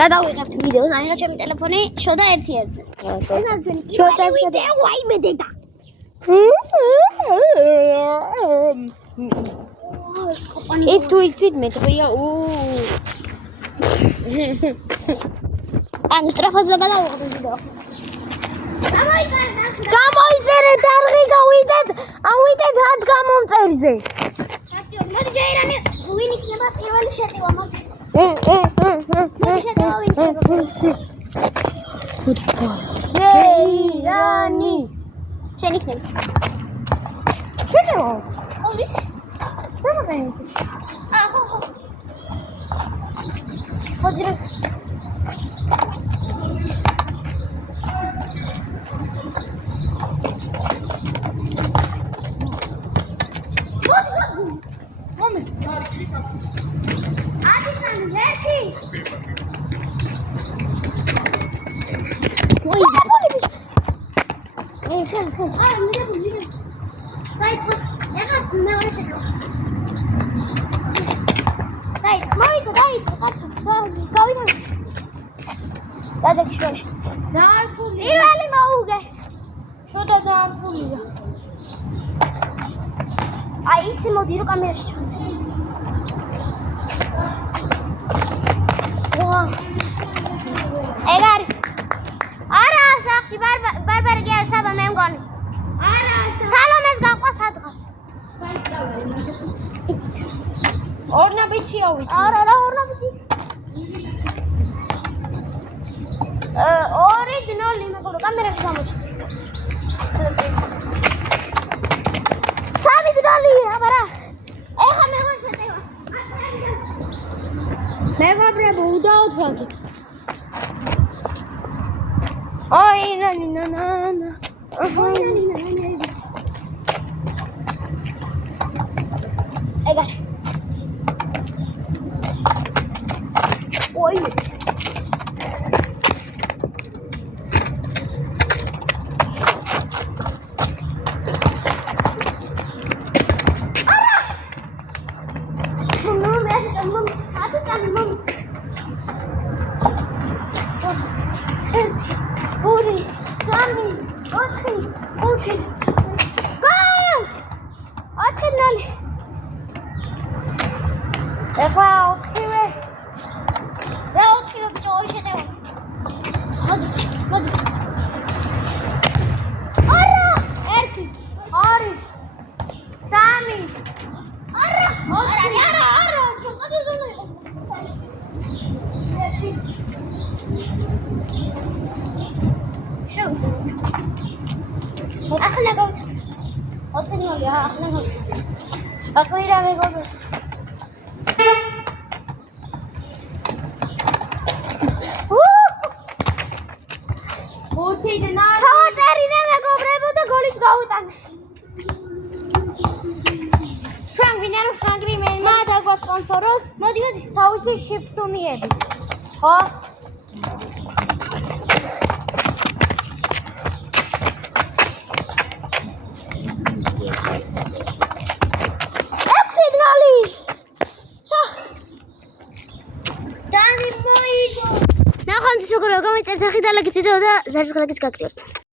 გადავიღებთ ვიდეოს, აიღა ჩემი ტელეფონი, შოდა 1-1-ზე. ეს არის ჩვენი პირველი ვიდეო, ვაიმე დედა. ეს თუ იცით მეტრია. ანუ სტრაფად გადავიღებთ ვიდეო. გამოიწერე დარღი ავიდეთ 10 გამომწერზე. მოდი ჯეირანი, ვინ იქნება პირველი შეტევა მაგ. შეტევა ვინ იქნება? ჯეირანი. შენ იქნები. შეტევა. ოვის? დამაგანი. ხო. მოდი რა. აი ისე მოდი რომ კამერაში ჩავდე. ეგ არის. არა, სახში ბარბარე კი არის, საბა მე მგონი. არა, სალომეს გაყვა სადღაც. ორნაბიჩია ვიცი. არა, ორნაბიჩი. 2-0 მეგობრო, კამერაში გამოჩნდა. 3-0, აბარა. ეხა მე ვარ შეტევა. მეგობრებო, უდაოდ ვაგით. აი, ნანა. ეგ არის. ოი. მოდი თავისი შიფსუნიები. ხო? ნახავთ როგორ გამოიწევთ ახლა ლაგიც ვიდეო და ზარზღლაკიც გაგწევთ.